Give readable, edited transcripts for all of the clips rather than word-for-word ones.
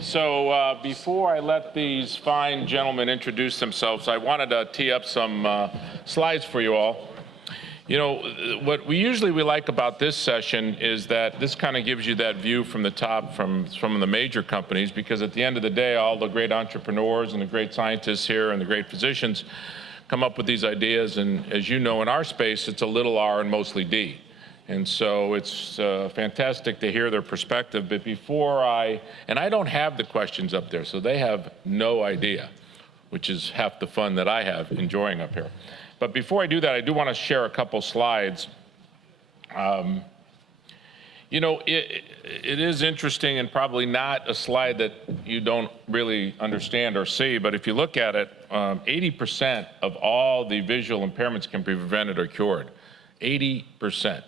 So before I let these fine gentlemen introduce themselves, I wanted to tee up some slides for you all. You know, what we like about this session is that this kind of gives you that view from the top from some of the major companies, because at the end of the day, all the great entrepreneurs and the great scientists here and the great physicians come up with these ideas. And as you know, in our space, it's a little r and mostly D. And so it's fantastic to hear their perspective. But before and I don't have the questions up there, so they have no idea, which is half the fun that I have enjoying up here. But before I do that, I do want to share a couple slides. You know, it is interesting and probably not a slide that you don't really understand or see, but if you look at it, 80% of all the visual impairments can be prevented or cured. 80%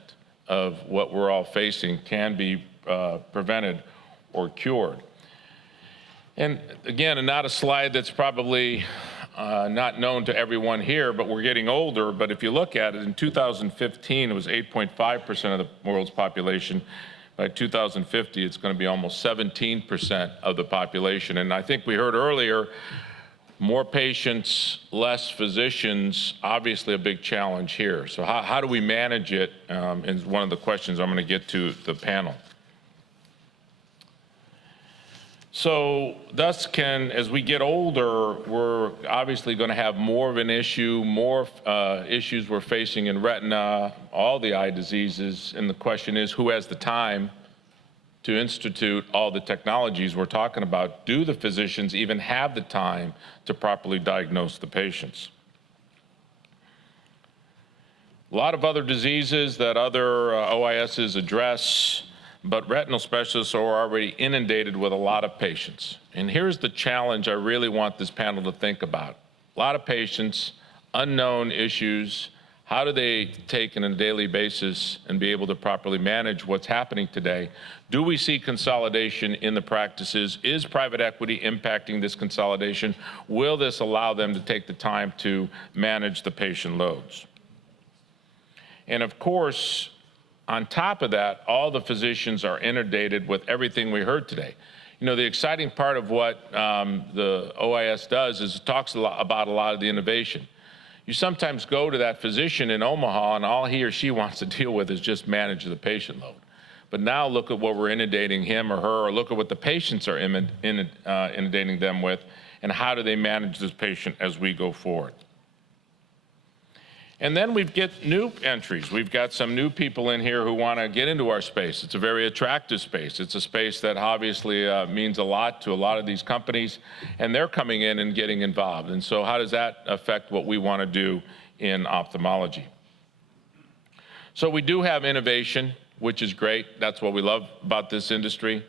of what we're all facing can be prevented or cured. And again, not a slide that's probably not known to everyone here, but we're getting older. But if you look at it, in 2015, it was 8.5% of the world's population. By 2050, it's going to be almost 17% of the population. And I think we heard earlier, more patients, less physicians, obviously a big challenge here. So how do we manage it is one of the questions I'm going to get to the panel. So thus as we get older, we're obviously going to have more of an issue, more issues we're facing in retina, all the eye diseases. And the question is, who has the time to institute all the technologies we're talking about? Do the physicians even have the time to properly diagnose the patients? A lot of other diseases that other OISs address, but retinal specialists are already inundated with a lot of patients. And here's the challenge I really want this panel to think about. A lot of patients, unknown issues. How do they take on a daily basis and be able to properly manage what's happening today? Do we see consolidation in the practices? Is private equity impacting this consolidation? Will this allow them to take the time to manage the patient loads? And of course, on top of that, all the physicians are inundated with everything we heard today. You know, the exciting part of what the OIS does is it talks about a lot of the innovation. You sometimes go to that physician in Omaha and all he or she wants to deal with is just manage the patient load. But now look at what we're inundating him or her, or look at what the patients are inundating them with, and how do they manage this patient as we go forward. And then we get new entries. We've got some new people in here who want to get into our space. It's a very attractive space. It's a space that obviously means a lot to a lot of these companies, and they're coming in and getting involved. And so how does that affect what we want to do in ophthalmology? So we do have innovation, which is great. That's what we love about this industry.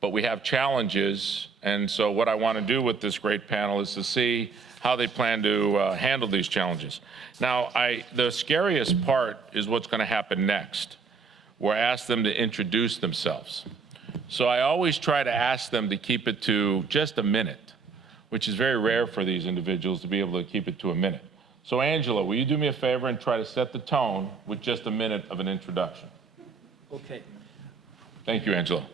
But we have challenges. And so what I want to do with this great panel is to see how they plan to handle these challenges. Now, the scariest part is what's going to happen next. We're asked them to introduce themselves. So I always try to ask them to keep it to just a minute, which is very rare for these individuals to be able to keep it to a minute. So Angelo, will you do me a favor and try to set the tone with just a minute of an introduction? Okay. Thank you, Angelo.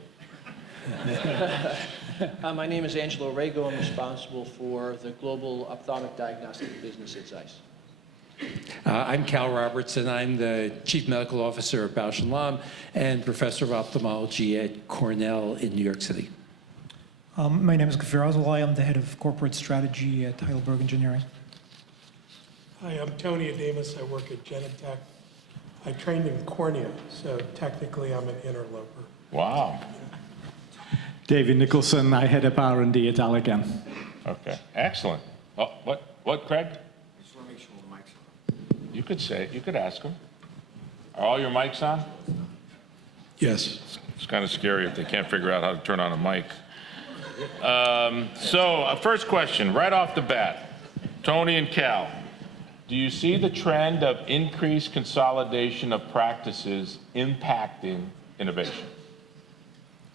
My name is Angelo Rago. I'm responsible for the global ophthalmic diagnostic business at Zeiss. I'm Cal Robertson. I'm the Chief Medical Officer at Bausch and Lomb and Professor of Ophthalmology at Cornell in New York City. My name is Kfir Azoulay. I'm the Head of Corporate Strategy at Heidelberg Engineering. Hi, I'm Tony Adamis. I work at Genentech. I trained in cornea, so technically I'm an interloper. Wow. David Nicholson, I head up R&D at Allergan. Okay, excellent. Oh, what, Craig? I just want to make sure the mic's on. You could say, you could ask them. Are all your mics on? Yes. It's kind of scary if they can't figure out how to turn on a mic. First question, right off the bat. Tony and Cal, do you see the trend of increased consolidation of practices impacting innovation?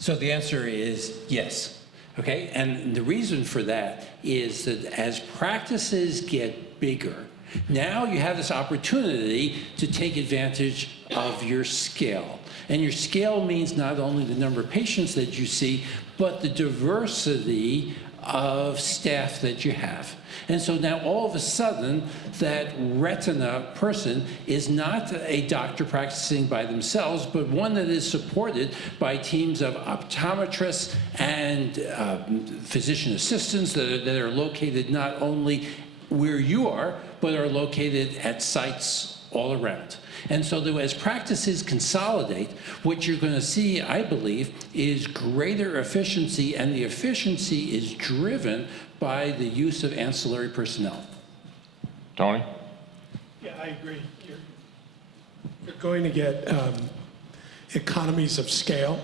So the answer is yes, okay? And the reason for that is that as practices get bigger, now you have this opportunity to take advantage of your scale. And your scale means not only the number of patients that you see, but the diversity of staff that you have. And so now all of a sudden, that retina person is not a doctor practicing by themselves, but one that is supported by teams of optometrists and physician assistants that are located not only where you are, but are located at sites all around. And so that as practices consolidate, what you're going to see, I believe, is greater efficiency, and the efficiency is driven by the use of ancillary personnel. Tony? Yeah, I agree. You're going to get economies of scale.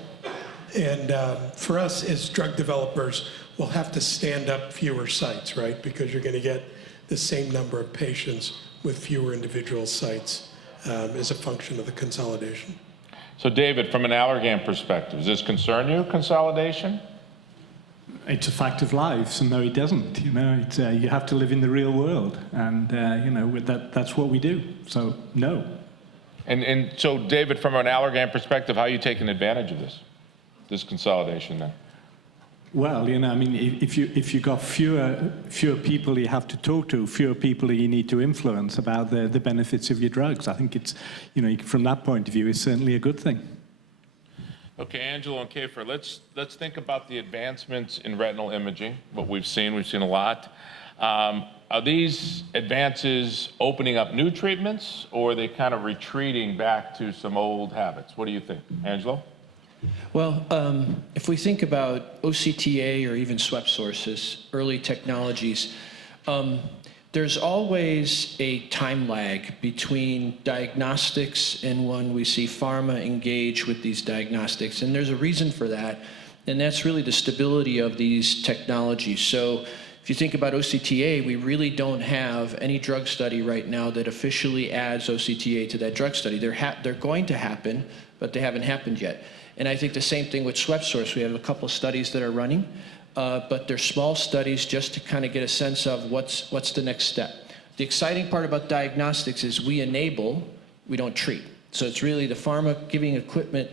And for us as drug developers, we'll have to stand up fewer sites, right? Because you're going to get the same number of patients with fewer individual sites as a function of the consolidation. So David, from an Allergan perspective, does this concern you, consolidation? It's a fact of life, so no, it doesn't. You know, it's, you have to live in the real world, and you know, that's what we do. So no. And so David, from an Allergan perspective, how are you taking advantage of this consolidation then? Well, you know, I mean, if you got fewer people you have to talk to, fewer people you need to influence about the benefits of your drugs, I think it's, you know, from that point of view, it's certainly a good thing. Okay, Angelo and Kfir, let's think about the advancements in retinal imaging, what we've seen a lot. Are these advances opening up new treatments, or are they kind of retreating back to some old habits? What do you think, Angelo? Well, if we think about OCTA or even swept sources, early technologies, there's always a time lag between diagnostics and when we see pharma engage with these diagnostics. And there's a reason for that, and that's really the stability of these technologies. So if you think about OCTA, we really don't have any drug study right now that officially adds OCTA to that drug study. They're going to happen, but they haven't happened yet. And I think the same thing with swept source. We have a couple of studies that are running, but they're small studies just to kind of get a sense of what's the next step. The exciting part about diagnostics is we enable, we don't treat. So it's really the pharma giving equipment,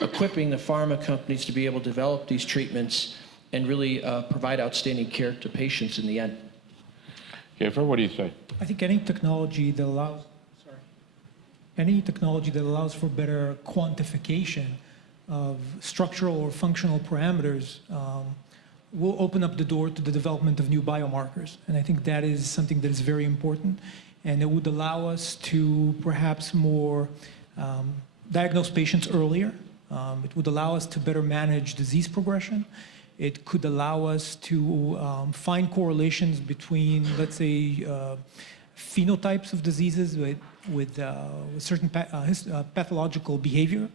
equipping the pharma companies to be able to develop these treatments and really provide outstanding care to patients in the end. Kfir, what do you say? I think any technology that allows for better quantification of structural or functional parameters will open up the door to the development of new biomarkers. And I think that is something that is very important. And it would allow us to perhaps more diagnose patients earlier. It would allow us to better manage disease progression. It could allow us to find correlations between, let's say, phenotypes of diseases with certain pathological behavior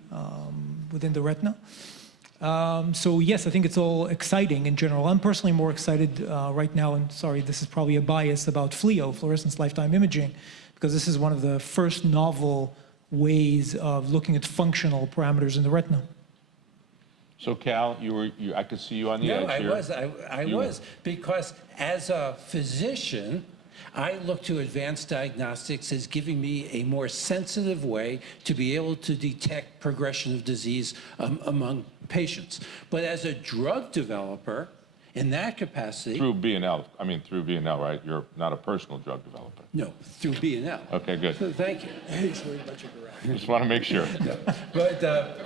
within the retina. So yes, I think it's all exciting in general. I'm personally more excited right now, and sorry, this is probably a bias, about FLIO, fluorescence lifetime imaging, because this is one of the first novel ways of looking at functional parameters in the retina. So Cal, I could see you on the edge here. I was, because as a physician, I look to advanced diagnostics as giving me a more sensitive way to be able to detect progression of disease among patients. But as a drug developer, in that capacity... Through B&L, right? You're not a personal drug developer. No, through B&L. Okay, good. So thank you. Just want to make sure. But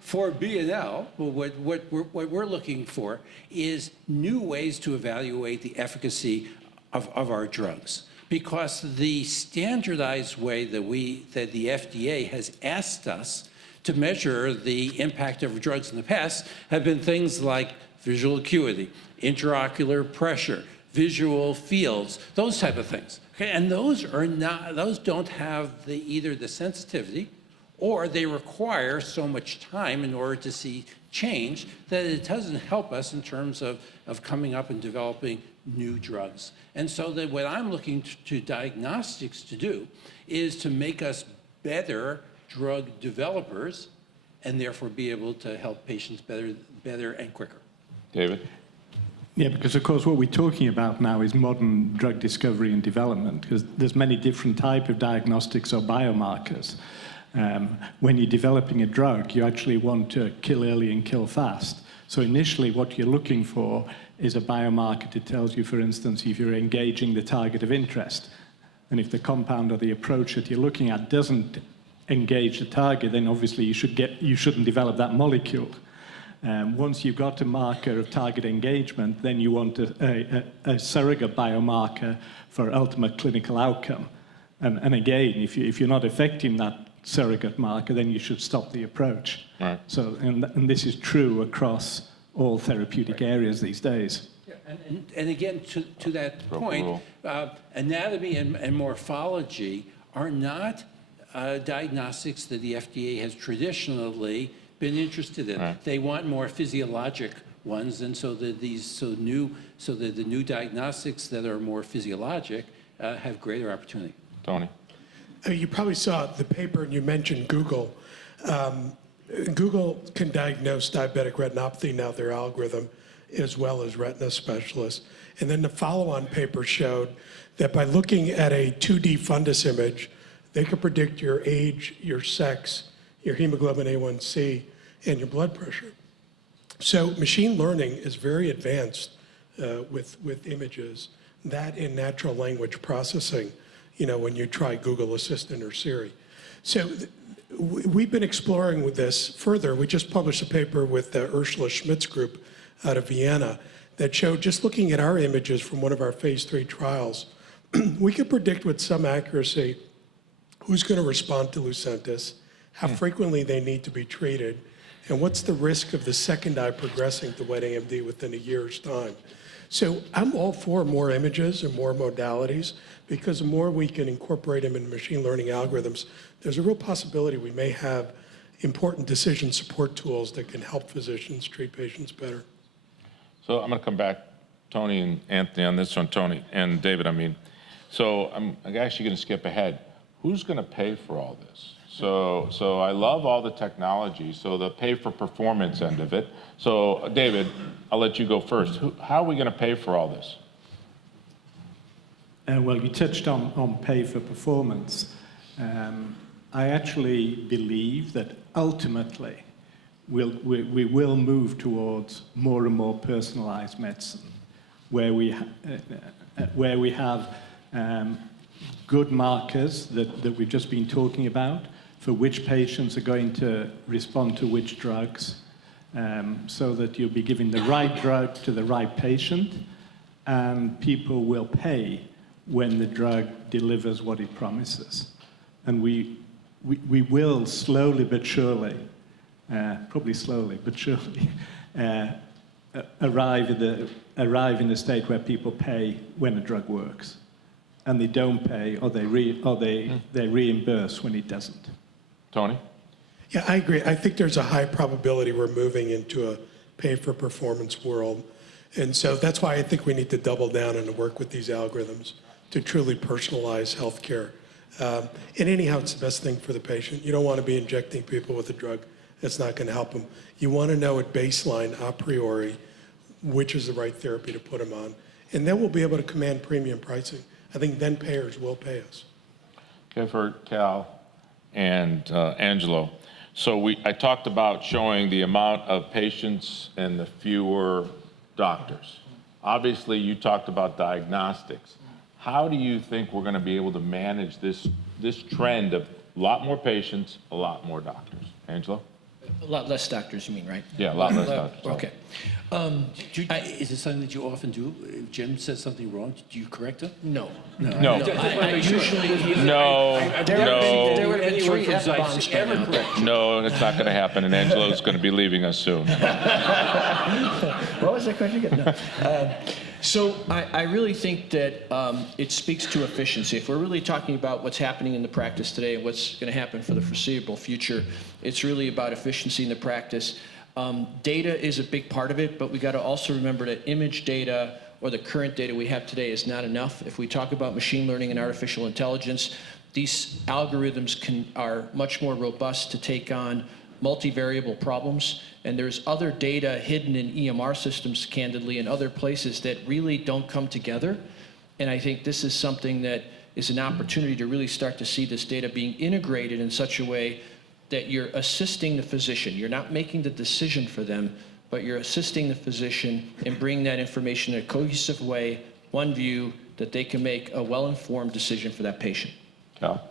for B&L, what we're looking for is new ways to evaluate the efficacy of our drugs, because the standardized way that the FDA has asked us to measure the impact of drugs in the past have been things like visual acuity, intraocular pressure, visual fields, those type of things. Okay, and those don't have either the sensitivity, or they require so much time in order to see change that it doesn't help us in terms of coming up and developing new drugs. And so that what I'm looking to diagnostics to do is to make us better drug developers, and therefore be able to help patients better and quicker. David? Yeah, because of course what we're talking about now is modern drug discovery and development, because there's many different types of diagnostics or biomarkers. When you're developing a drug, you actually want to kill early and kill fast. So initially, what you're looking for is a biomarker that tells you, for instance, if you're engaging the target of interest. And if the compound or the approach that you're looking at doesn't engage the target, then obviously you shouldn't develop that molecule. Once you've got a marker of target engagement, then you want a surrogate biomarker for ultimate clinical outcome. And again, if you're not affecting that surrogate marker, then you should stop the approach. Right. So, and this is true across all therapeutic areas these days. Yeah, and again, to that point, anatomy and morphology are not diagnostics that the FDA has traditionally been interested in. Right. They want more physiologic ones, and so that the new diagnostics that are more physiologic have greater opportunity. Tony? You probably saw the paper, and you mentioned Google. Google can diagnose diabetic retinopathy now, their algorithm, as well as retina specialists. And then the follow-on paper showed that by looking at a 2D fundus image, they could predict your age, your sex, your hemoglobin A1C, and your blood pressure. So machine learning is very advanced with images, that in natural language processing, you know, when you try Google Assistant or Siri. So we've been exploring with this further. We just published a paper with the Ursula Schmidt's group out of Vienna that showed, just looking at our images from one of our phase 3 trials, we could predict with some accuracy who's going to respond to Lucentis, how frequently they need to be treated, and what's the risk of the second eye progressing to wet AMD within a year's time. So I'm all for more images and more modalities, because the more we can incorporate them in machine learning algorithms, there's a real possibility we may have important decision support tools that can help physicians treat patients better. So I'm going to come back, Tony and Anthony, on this one, Tony, and David, I mean. So I'm actually going to skip ahead. Who's going to pay for all this? So I love all the technology, so the pay for performance end of it. So David, I'll let you go first. How are we going to pay for all this? Well, you touched on pay for performance. I actually believe that ultimately we will move towards more and more personalized medicine, where we have good markers that we've just been talking about for which patients are going to respond to which drugs, so that you'll be giving the right drug to the right patient, and people will pay when the drug delivers what it promises. And we will slowly but surely, probably slowly but surely, arrive in the state where people pay when a drug works, and they don't pay, or they reimburse when it doesn't. Tony? Yeah, I agree. I think there's a high probability we're moving into a pay-for-performance world. And so that's why I think we need to double down and work with these algorithms to truly personalize healthcare. And anyhow, it's the best thing for the patient. You don't want to be injecting people with a drug that's not going to help them. You want to know at baseline, a priori, which is the right therapy to put them on. And then we'll be able to command premium pricing. I think then payers will pay us. Kfir, Cal, and Angelo. So I talked about showing the amount of patients and the fewer doctors. Obviously, you talked about diagnostics. How do you think we're going to be able to manage this trend of a lot more patients, a lot more doctors? Angelo? A lot less doctors, you mean, right? Yeah, a lot less doctors. Okay. Is it something that you often do? If Jim says something wrong, do you correct him? No. No. I usually... No, There no, would have been 3 Anyone from F-bombs Zeiss by ever now. correct you? no, it's not going to happen, and Angelo's going to be leaving us soon. What was that question again? No. So I really think that it speaks to efficiency. If we're really talking about what's happening in the practice today and what's going to happen for the foreseeable future, it's really about efficiency in the practice. Data is a big part of it, but we got to also remember that image data or the current data we have today is not enough. If we talk about machine learning and artificial intelligence, these algorithms are much more robust to take on multivariable problems, and there's other data hidden in EMR systems, candidly, and other places that really don't come together. And I think this is something that is an opportunity to really start to see this data being integrated in such a way that you're assisting the physician. You're not making the decision for them, but you're assisting the physician in bringing that information in a cohesive way, one view, that they can make a well-informed decision for that patient.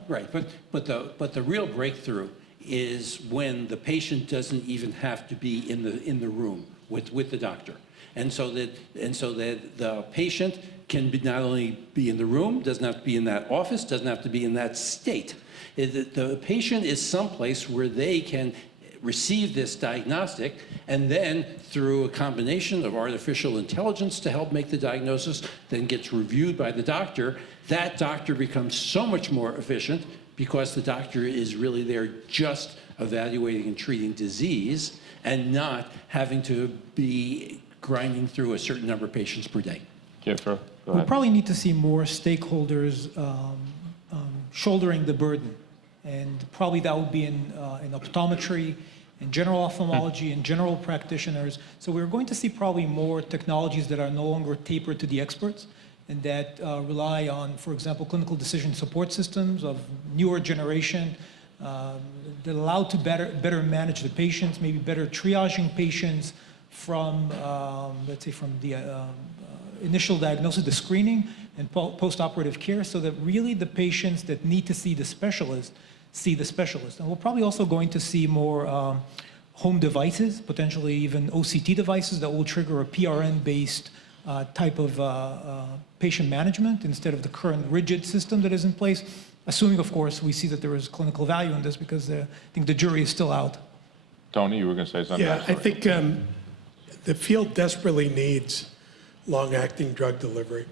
Right, but the real breakthrough is when the patient doesn't even have to be in the room with the doctor, and so that the patient can not only be in the room, doesn't have to be in that office, doesn't have to be in that state. The patient is someplace where they can receive this diagnostic, and then through a combination of artificial intelligence to help make the diagnosis, then gets reviewed by the doctor. That doctor becomes so much more efficient because the doctor is really there just evaluating and treating disease and not having to be grinding through a certain number of patients per day. Kfir, go We ahead. probably need to see more stakeholders shouldering the burden. And probably that would be in optometry, in general ophthalmology, in general practitioners. So we're going to see probably more technologies that are no longer tapered to the experts and that rely on, for example, clinical decision support systems of newer generation that allow to better manage the patients, maybe better triaging patients from, let's say, from the initial diagnosis, the screening, and post-operative care, so that really the patients that need to see the specialist see the specialist. And we're probably also going to see more home devices, potentially even OCT devices that will trigger a PRN-based type of patient management instead of the current rigid system that is in place, assuming, of course, we see that there is clinical value in this, because I think the jury is still out. Tony, you were going to say something? Yeah, I think the field desperately needs long-acting drug delivery.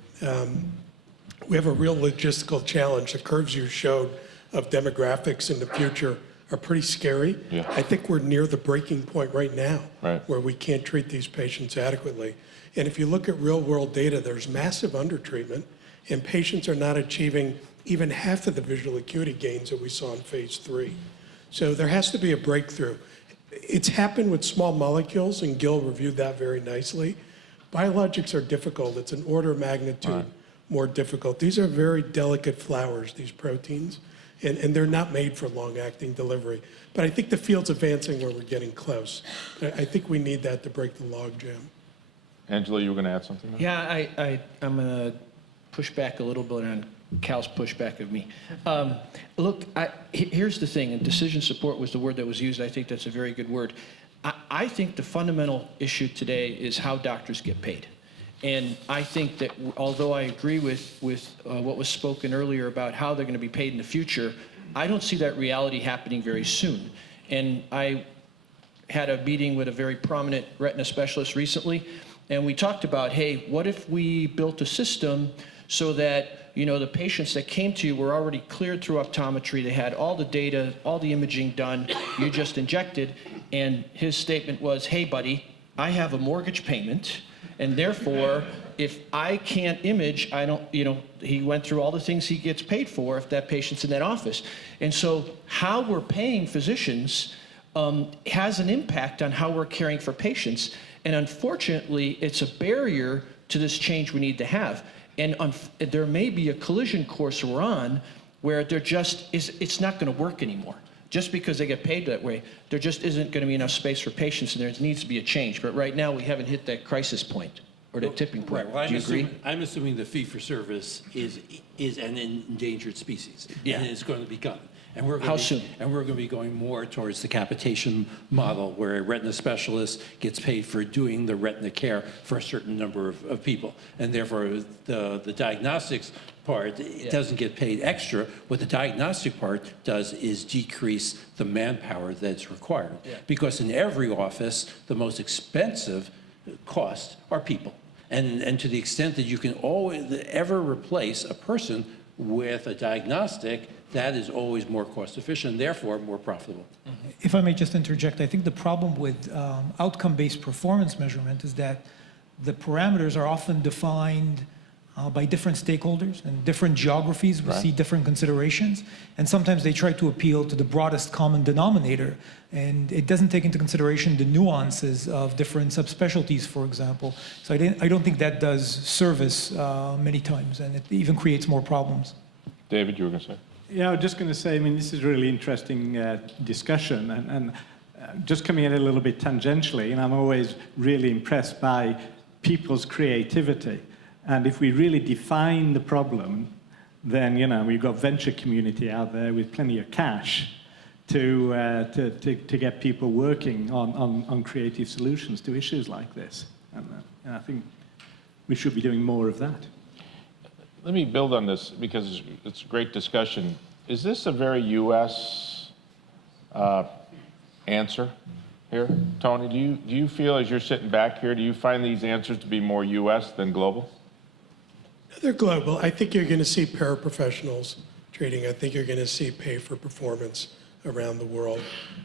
We have a real logistical challenge. The curves you showed of demographics in the future are pretty scary. Yeah. I think we're near the breaking point right now, Right. where we can't treat these patients adequately. And if you look at real-world data, there's massive undertreatment, and patients are not achieving even half of the visual acuity gains that we saw in phase 3. So there has to be a breakthrough. It's happened with small molecules, and Gil reviewed that very nicely. Biologics are difficult. It's an order of magnitude more difficult. These are very delicate flowers, these proteins, and they're not made for long-acting delivery. But I think the field's advancing where we're getting close. I think we need that to break the logjam. Angelo, you were going to add something? Yeah, I'm going to push back a little bit on Cal's pushback of me. Look, here's the thing, and decision support was the word that was used. I think that's a very good word. I think the fundamental issue today is how doctors get paid. And I think that although I agree with what was spoken earlier about how they're going to be paid in the future, I don't see that reality happening very soon. And I had a meeting with a very prominent retina specialist recently, and we talked about, hey, what if we built a system so that, you know, the patients that came to you were already cleared through optometry, they had all the data, all the imaging done, you just injected, and his statement was, hey, buddy, I have a mortgage payment, and therefore, if I can't image, I don't, you know, he went through all the things he gets paid for if that patient's in that office. And so how we're paying physicians has an impact on how we're caring for patients. And unfortunately, it's a barrier to this change we need to have. And there may be a collision course we're on where there just is, it's not going to work anymore. Just because they get paid that way, there just isn't going to be enough space for patients, and there needs to be a change. But right now, we haven't hit that crisis point or that tipping point. Right. Well, Do you agree? I'm assuming the fee-for-service is an endangered species, Yeah. and it's going to be gone. And we're going How to be, soon? And we're going to be going more towards the capitation model, where a retina specialist gets paid for doing the retina care for a certain number of people, and therefore the diagnostics part doesn't get paid extra. What the diagnostic part does is decrease the manpower that's required, because in every office, the most expensive costs are people, and to the extent that you can always ever replace a person with a diagnostic, that is always more cost efficient, therefore more profitable. If I may just interject, I think the problem with outcome-based performance measurement is that the parameters are often defined by different stakeholders and different geographies. We see different considerations, and sometimes they try to appeal to the broadest common denominator, and it doesn't take into consideration the nuances of different subspecialties, for example. So I don't think that does service many times, and it even creates more problems. David, you were going to say? Yeah, I was just going to say, I mean, this is a really interesting discussion, and just coming in a little bit tangentially, and I'm always really impressed by people's creativity. And if we really define the problem, then, you know, we've got venture community out there with plenty of cash to get people working on creative solutions to issues like this. And I think we should be doing more of that. Let me build on this because it's a great discussion. Is this a very U.S. answer here, Tony? Do you feel, as you're sitting back here, do you find these answers to be more U.S. than global? They're global. I think you're going to see paraprofessionals treating. I think you're going to see pay for performance around the world,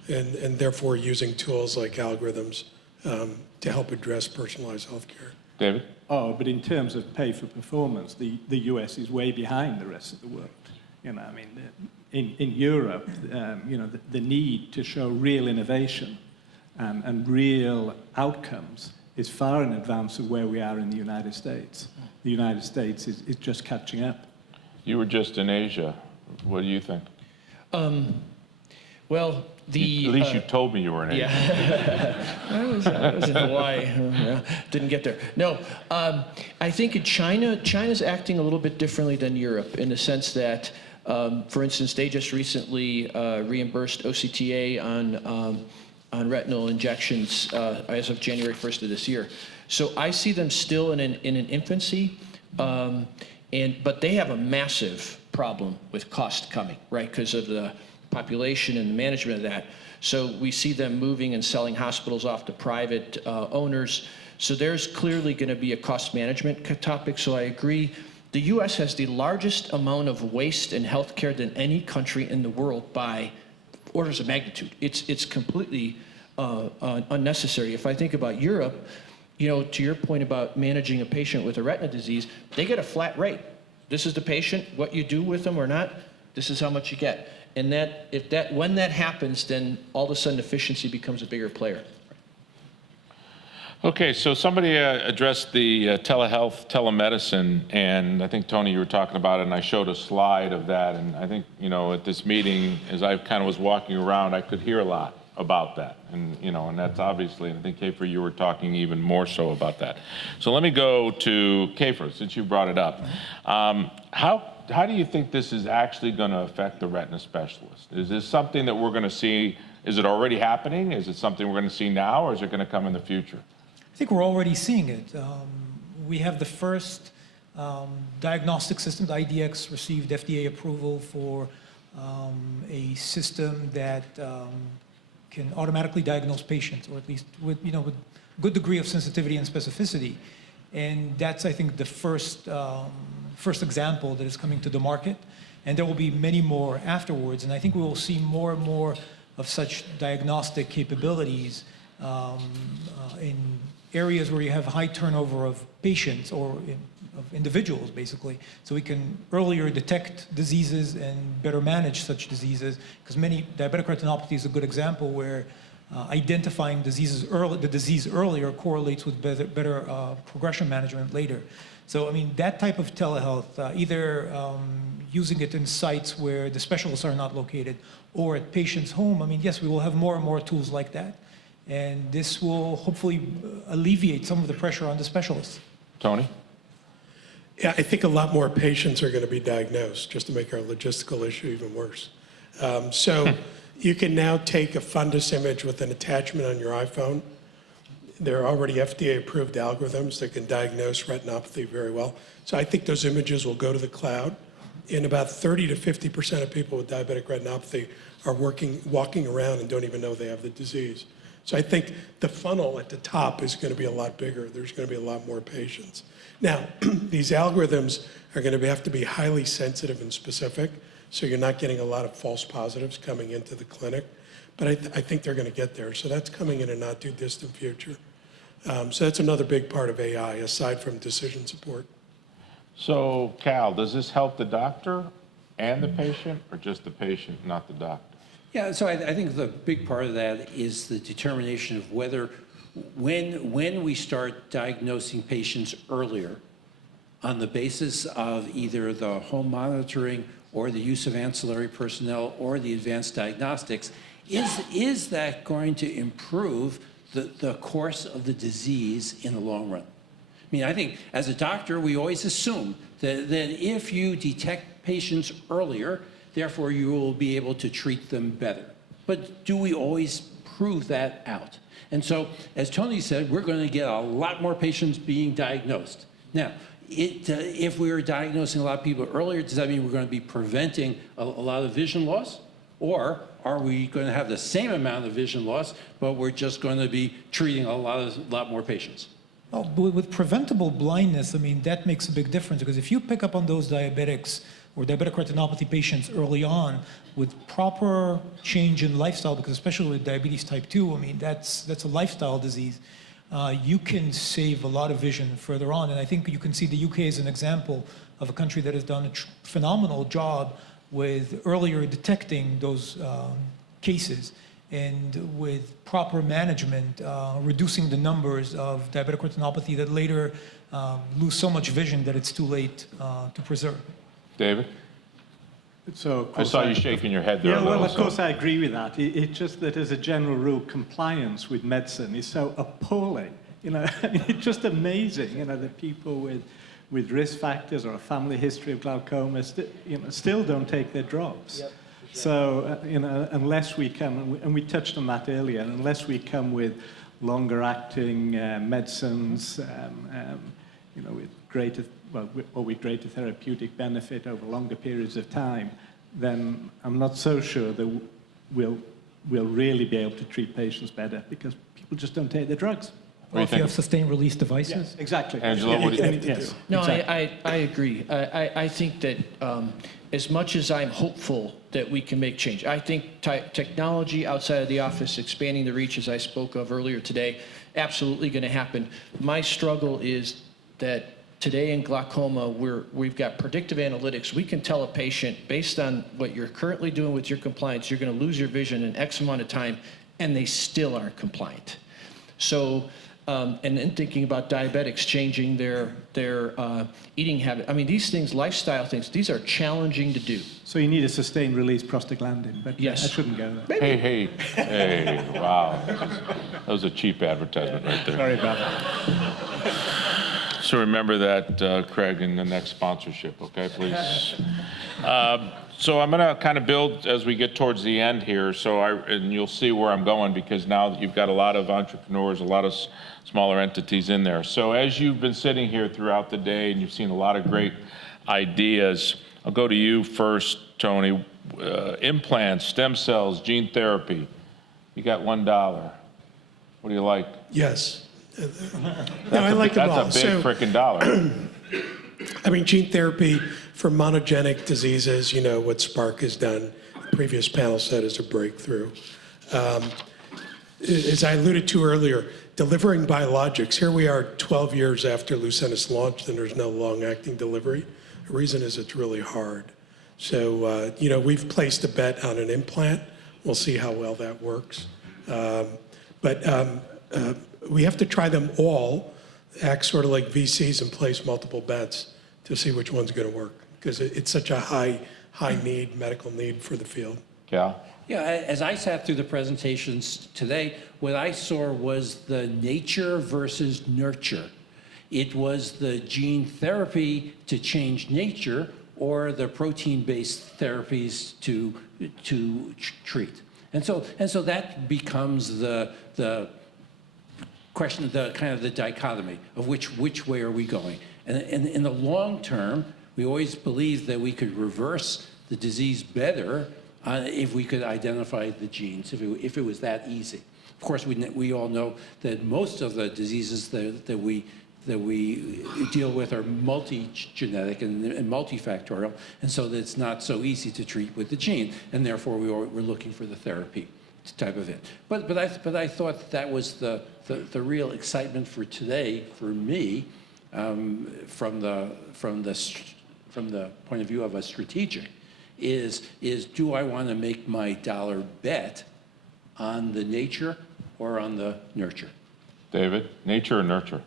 and therefore using tools like algorithms to help address personalized healthcare. David? Oh, but in terms of pay for performance, the US is way behind the rest of the world. You know, I mean, in Europe, you know, the need to show real innovation and real outcomes is far in advance of where we are in the United States. The United States is just catching up. You were just in Asia. What do you think? Well, At least you told me you were in Asia. Yeah, I was in Hawaii. Yeah, didn't get there. No, I think in China's acting a little bit differently than Europe in the sense that, for instance, they just recently reimbursed OCTA on retinal injections as of January 1st of this year. So I see them still in an infancy, but they have a massive problem with cost coming, right, because of the population and the management of that. So we see them moving and selling hospitals off to private owners. So there's clearly going to be a cost management topic. So I agree. The U.S. has the largest amount of waste in healthcare than any country in the world by orders of magnitude. It's completely unnecessary. If I think about Europe, you know, to your point about managing a patient with a retina disease, they get a flat rate. This is the patient. What you do with them or not, this is how much you get. And when that happens, then all of a sudden efficiency becomes a bigger player. Okay, so somebody addressed the telehealth, telemedicine, and I think, Tony, you were talking about it, and I showed a slide of that, and I think, you know, at this meeting, as I kind of was walking around, I could hear a lot about that, and, you know, and that's obviously, and I think, Kfir, you were talking even more so about that. So let me go to Kfir, since you brought it up. How do you think this is actually going to affect the retina specialist? Is this something that we're going to see? Is it already happening? Is it something we're going to see now, or is it going to come in the future? I think we're already seeing it. We have the first diagnostic system, the IDEX, received FDA approval for a system that can automatically diagnose patients, or at least with good degree of sensitivity and specificity. And that's, I think, the first example that is coming to the market. And there will be many more afterwards. And I think we will see more and more of such diagnostic capabilities in areas where you have high turnover of patients or of individuals, basically. So we can earlier detect diseases and better manage such diseases. Because diabetic retinopathy is a good example where identifying the disease earlier correlates with better progression management later. So, I mean, that type of telehealth, either using it in sites where the specialists are not located or at patients' home, I mean, yes, we will have more and more tools like that. And this will hopefully alleviate some of the pressure on the specialists. Tony? Yeah, I think a lot more patients are going to be diagnosed, just to make our logistical issue even worse. So you can now take a fundus image with an attachment on your iPhone. There are already FDA-approved algorithms that can diagnose retinopathy very well. So I think those images will go to the cloud. And about 30 to 50% of people with diabetic retinopathy are walking around and don't even know they have the disease. So I think the funnel at the top is going to be a lot bigger. There's going to be a lot more patients. Now, these algorithms are going to have to be highly sensitive and specific, so you're not getting a lot of false positives coming into the clinic. But I think they're going to get there. So that's coming in a not too distant future. So that's another big part of AI, aside from decision support. So, Cal, does this help the doctor and the patient, or just the patient, not the doctor? Yeah, so I think the big part of that is the determination of whether, when we start diagnosing patients earlier on the basis of either the home monitoring or the use of ancillary personnel or the advanced diagnostics, is that going to improve the course of the disease in the long run? I mean, I think as a doctor, we always assume that if you detect patients earlier, therefore you will be able to treat them better. But do we always prove that out? And so, as Tony said, we're going to get a lot more patients being diagnosed. Now, if we are diagnosing a lot of people earlier, does that mean we're going to be preventing a lot of vision loss? Or are we going to have the same amount of vision loss, but we're just going to be treating a lot more patients? Oh, but with preventable blindness, I mean, that makes a big difference, because if you pick up on those diabetics or diabetic retinopathy patients early on with proper change in lifestyle, because especially with diabetes type 2, I mean, that's a lifestyle disease, you can save a lot of vision further on. And I think you can see the UK as an example of a country that has done a phenomenal job with earlier detecting those cases, and with proper management, reducing the numbers of diabetic retinopathy that later lose so much vision that it's too late to preserve. David? So I saw you shaking your head there a Yeah, well, little. of course I agree with that. It's just that as a general rule, compliance with medicine is so appalling. You know, it's just amazing, you know, that people with risk factors or a family history of glaucoma still don't take their drops. Yep. So, you know, unless we come, and we touched on that earlier, unless we come with longer acting medicines, you know, with greater therapeutic benefit over longer periods of time, then I'm not so sure that we'll really be able to treat patients better, because people just don't take their drugs. Or if you have sustained release devices. Yeah, exactly. Angelo, what do you think? Yes, No, exactly. I agree. I think that as much as I'm hopeful that we can make change, I think technology outside of the office, expanding the reach, as I spoke of earlier today, absolutely going to happen. My struggle is that today in glaucoma, we've got predictive analytics. We can tell a patient, based on what you're currently doing with your compliance, you're going to lose your vision in X amount of time, and they still aren't compliant. So, and then thinking about diabetics changing their eating habit. I mean, these things, lifestyle things, these are challenging to do. So you need a sustained release prostaglandin, but Yes. I shouldn't go there. Hey, wow. That was a cheap advertisement right there. Sorry about that. So remember that, Craig, in the next sponsorship, okay, please? So I'm going to kind of build as we get towards the end here, and you'll see where I'm going, because now that you've got a lot of entrepreneurs, a lot of smaller entities in there. So as you've been sitting here throughout the day and you've seen a lot of great ideas, I'll go to you first, Tony. Implants, stem cells, gene therapy. You got $1. What do you like? Yes. No, I like them all. That's a big frickin' dollar. I mean, gene therapy for monogenic diseases, you know, what Spark has done, the previous panel said, is a breakthrough. As I alluded to earlier, delivering biologics, here we are 12 years after Lucentis launched and there's no long-acting delivery. The reason is it's really hard. So, you know, we've placed a bet on an implant. We'll see how well that works. We have to try them all, act sort of like VCs, and place multiple bets to see which one's going to work, because it's such a high need, medical need for the field. Cal? Yeah, as I sat through the presentations today, what I saw was the nature versus nurture. It was the gene therapy to change nature, or the protein-based therapies to treat. And so that becomes the question, the kind of the dichotomy of which way are we going. And in the long term, we always believed that we could reverse the disease better if we could identify the genes, if it was that easy. Of course, we all know that most of the diseases that we deal with are multi-genetic and multifactorial, and so that it's not so easy to treat with the gene, and therefore we're looking for the therapy type of it. But I thought that was the real excitement for today for me, from the point of view of a strategic, is do I want to make my dollar bet on the nature or on the nurture? David, nature or nurture?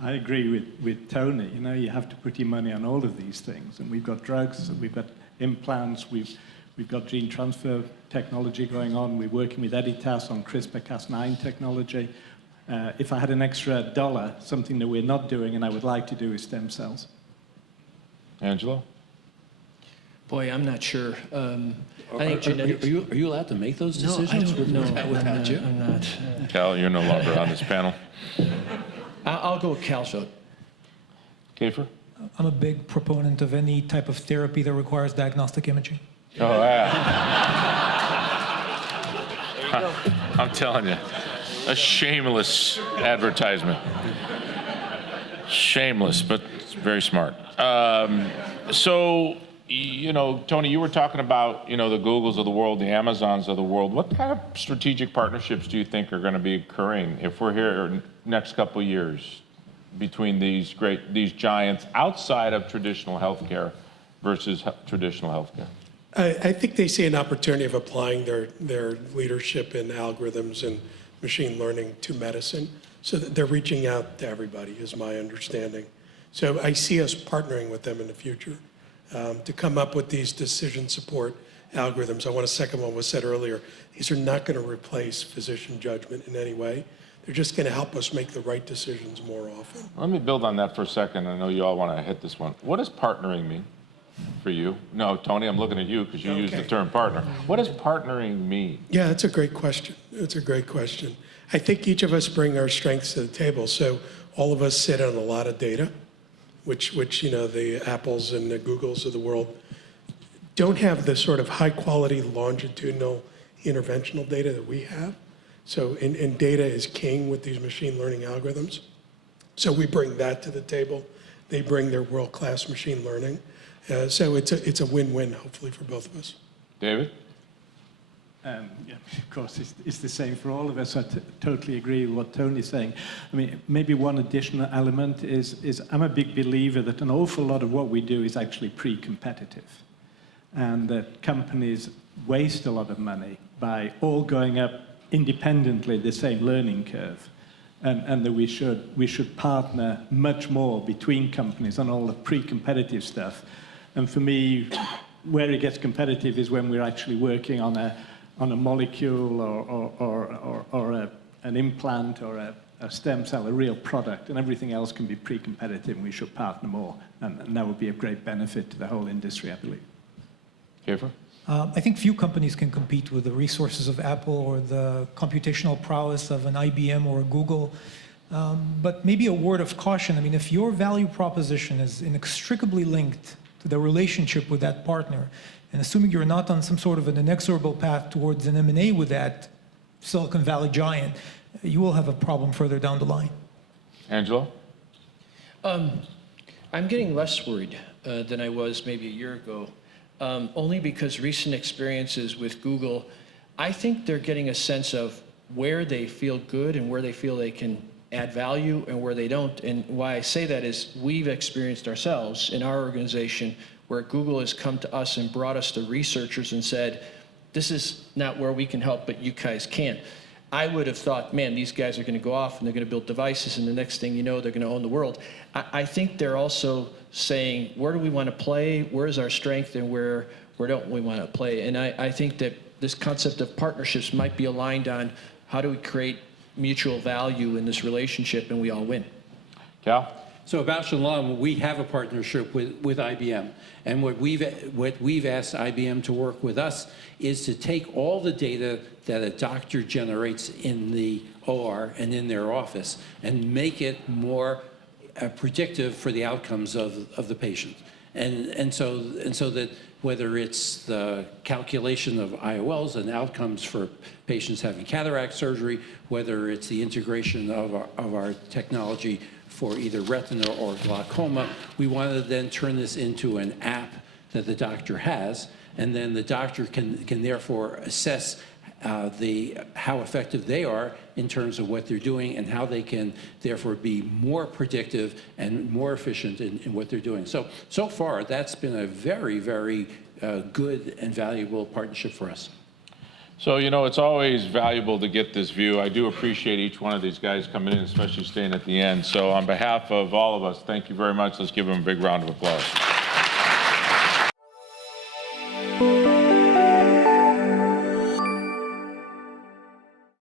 I agree with Tony. You know, you have to put your money on all of these things. And we've got drugs, and we've got implants, we've got gene transfer technology going on. We're working with Editas on CRISPR-Cas9 technology. If I had an extra dollar, something that we're not doing and I would like to do is stem cells. Angelo? Boy, I'm not sure. I think Are genetics. you allowed to make those No, I decisions don't know. without you? I'm not. Cal, you're no longer on this panel. I'll go with Cal's vote. Kfir? I'm a big proponent of any type of therapy that requires diagnostic imaging. Oh, yeah. I'm telling you, a shameless advertisement. Shameless, but it's very smart. So, you know, Tony, you were talking about, you know, the Googles of the world, the Amazons of the world. What kind of strategic partnerships do you think are going to be occurring if we're here next couple of years between these giants outside of traditional healthcare versus traditional healthcare? I think they see an opportunity of applying their leadership in algorithms and machine learning to medicine, so that they're reaching out to everybody, is my understanding. So I see us partnering with them in the future to come up with these decision support algorithms. I want to second what was said earlier. These are not going to replace physician judgment in any way. They're just going to help us make the right decisions more often. Let me build on that for a second. I know you all want to hit this one. What does partnering mean for you? No, Tony, I'm looking at you because you use the term partner. What does partnering mean? Yeah, that's a great question. It's a great question. I think each of us bring our strengths to the table. So all of us sit on a lot of data, which you know, the Apples and the Googles of the world don't have the sort of high quality longitudinal interventional data that we have. So and data is king with these machine learning algorithms. So we bring that to the table. They bring their world-class machine learning. So it's a win-win, hopefully, for both of us. David? Yeah, of course, it's the same for all of us. I totally agree with what Tony's saying. I mean, maybe one additional element is I'm a big believer that an awful lot of what we do is actually pre-competitive, and that companies waste a lot of money by all going up independently the same learning curve, and that we should partner much more between companies on all the pre-competitive stuff. And for me, where it gets competitive is when we're actually working on a molecule or an implant or a stem cell, a real product, and everything else can be pre-competitive, and we should partner more. And that would be of great benefit to the whole industry, I believe. Kfir? I think few companies can compete with the resources of Apple or the computational prowess of an IBM or a Google. But maybe a word of caution. I mean, if your value proposition is inextricably linked to the relationship with that partner, and assuming you're not on some sort of an inexorable path towards an M&A with that Silicon Valley giant, you will have a problem further down the line. Angelo? I'm getting less worried than I was maybe a year ago, only because recent experiences with Google, I think they're getting a sense of where they feel good and where they feel they can add value and where they don't. And why I say that is we've experienced ourselves in our organization where Google has come to us and brought us the researchers and said, this is not where we can help, but you guys can. I would have thought, man, these guys are going to go off and they're going to build devices, and the next thing you know, they're going to own the world. I think they're also saying, where do we want to play? Where's our strength, and where don't we want to play? And I think that this concept of partnerships might be aligned on how do we create mutual value in this relationship, and we all win. Cal? So at Bausch and Lomb, we have a partnership with IBM. And what we've asked IBM to work with us is to take all the data that a doctor generates in the OR and in their office and make it more predictive for the outcomes of the patient. And so that whether it's the calculation of IOLs and outcomes for patients having cataract surgery, whether it's the integration of our technology for either retina or glaucoma, we want to then turn this into an app that the doctor has, and then the doctor can therefore assess how effective they are in terms of what they're doing and how they can therefore be more predictive and more efficient in what they're doing. So far, that's been a very, very good and valuable partnership for us. So, you know, it's always valuable to get this view. I do appreciate each one of these guys coming in, especially staying at the end. So on behalf of all of us, thank you very much. Let's give them a big round of applause.